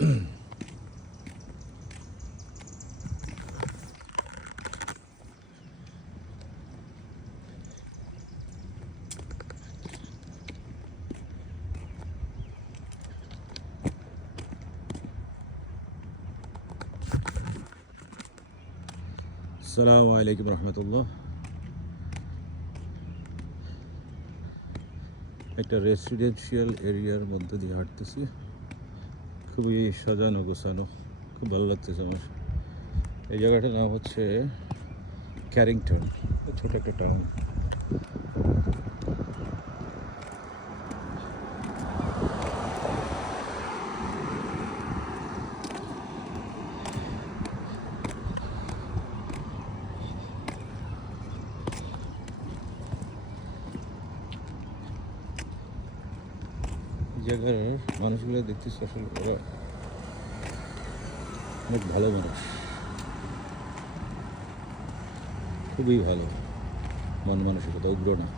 আসসালামু আলাইকুম রহমতুল্লাহ। একটা রেসিডেন্সিয়াল এরিয়ার মধ্যে দিয়ে হাঁটতেছি। খুবই সাজানো গোছানো, খুব ভালো লাগতেছে আমার। এই জায়গাটার নাম হচ্ছে ক্যারিংটন, ছোট একটা টাউন। জায়গার মানুষগুলো দেখতেছি, আসলে ওরা অনেক ভালো মানুষ, খুবই ভালো মন মানসিকতা, উগ্র না।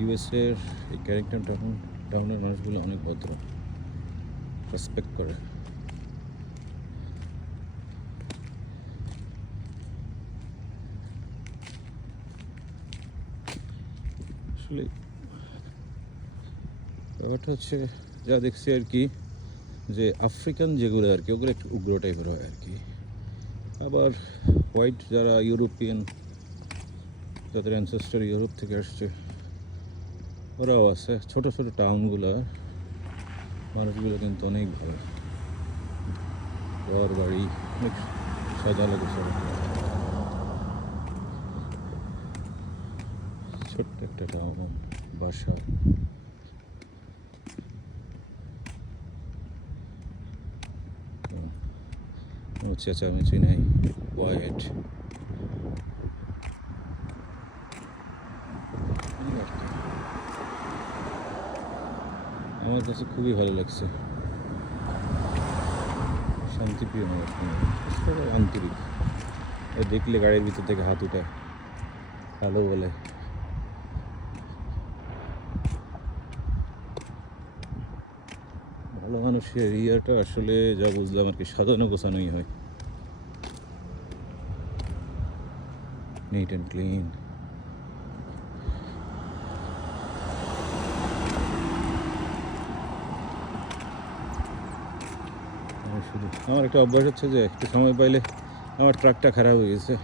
ইউএসএর এই ক্যারিংটন টাউনের মানুষগুলো অনেক ভদ্র, রেসপেক্ট করে। আসলে ব্যাপারটা হচ্ছে, যা দেখছি আর কি, যে আফ্রিকান যেগুলো আর কি, ওগুলো একটু উগ্র টাইপের হয় আর কি। আবার হোয়াইট যারা ইউরোপিয়ান, যাদের অ্যানসেস্টার ইউরোপ থেকে আসছে, ওরাও আছে। ছোট ছোট টাউনগুলো মানুষগুলো কিন্তু অনেক ভালো, ঘর বাড়ি অনেক সাজানো গোছানো। ছোট্ট একটা টাউন, বাসা। কোনো চেঁচামেচি নেই, কোয়াইট। আমার কাছে খুবই ভালো লাগছে, শান্তিপ্রিয় মানুষ, আন্তরিক। দেখলে গাড়ির ভিতর থেকে হাত উঠে ভালো বলে। ভালো মানুষের এরিয়াটা আসলে যা বুঝলাম আর কি, সাজানো গোছানোই হয়, নিট অ্যান্ড ক্লিন। শুধু আমার একটা অভ্যাস হচ্ছে যে একটু সময় পাইলে, আমার ট্রাকটা খারাপ হয়ে গেছে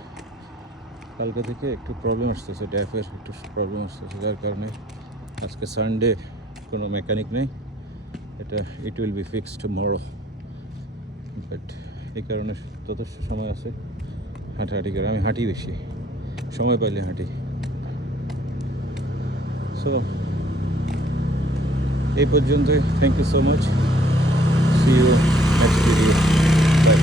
কালকে থেকে, একটু প্রবলেম আসতেছে, ট্যাপের একটু প্রবলেম আসতেছে, যার কারণে আজকে সানডে কোনো মেকানিক নেই। It will be fixed tomorrow. But এই কারণে যথেষ্ট সময় আছে, হাঁটাহাঁটি করে। আমি হাঁটি বেশি, সময় পাইলে হাঁটি। সো এই পর্যন্তই। Thank you so much. See you next video. By.